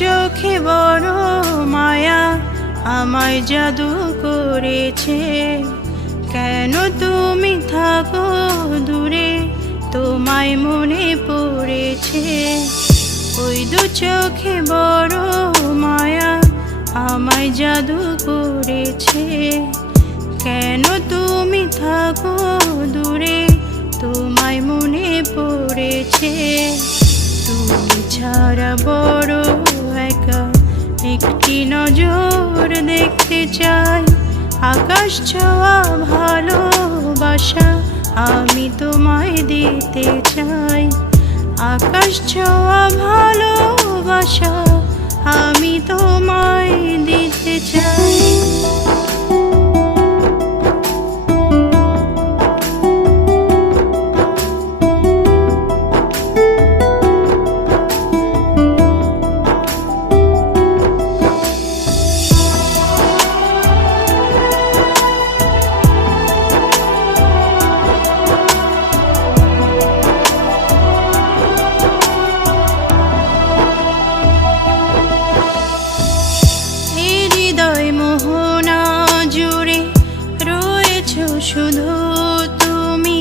চোখে বড় মায়া আমায় জাদু করেছে। কেন তুমি থাকো দূরে, তোমায় মনে পড়েছে। ওই দু চোখে বড় মায়া আমায় জাদু করেছে। কেন তুমি থাকো দূরে, তোমায় মনে পড়েছে। তুমি ছাড়া বড় একা, একটি নজর দেখতে চাই। আকাশ ছোঁয়া ভালোবাসা আমি তোমায় দিতে চাই। আকাশ ছোঁয়া ভালোবাসা আমি তোমায় দিতে চাই। শুধু তুমি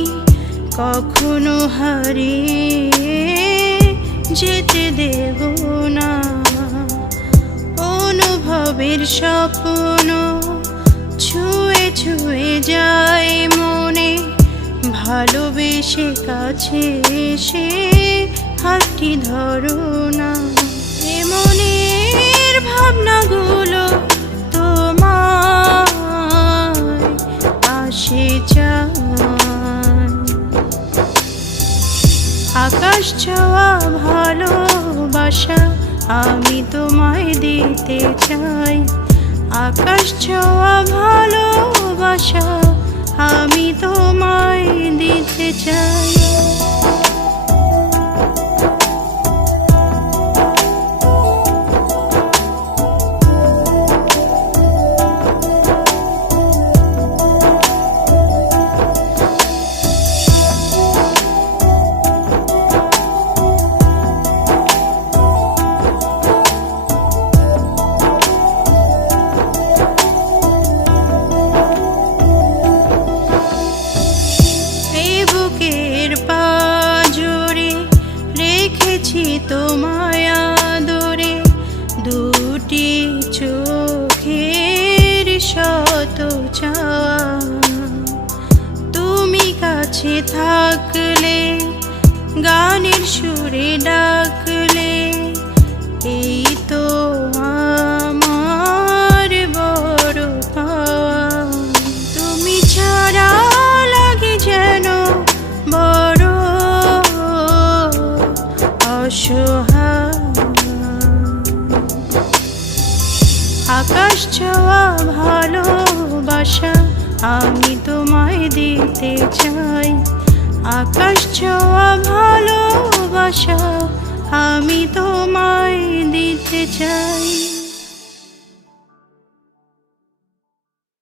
কখনো হারিয়ে যেতে দেব না। অনুভবের স্বপ্ন ছুঁয়ে ছুঁয়ে যায় মনে, ভালোবেসে কাছে এসে হাতটি ধরো না। এ মনের ভাবনাগুলো আকাশ ছোঁয়া ভালোবাসা আমি তোমায় দিতে চাই। আকাশ ছোঁয়া ভালোবাসা আমি তোমায় দিতে চাই। তোমায় আদরে দুটি চোখের শত চাওয়া, তুমি কাছে থাকলে গানের সুরে ডাকলে, এই তো আমার বড় পাওয়া। তুমি ছাড়া লাগে যেন বড় আকাশ ছোঁয়া ভালোবাসা আমি তোমায় দিতে চাই। আকাশ ছোঁয়া ভালোবাসা আমি তোমায়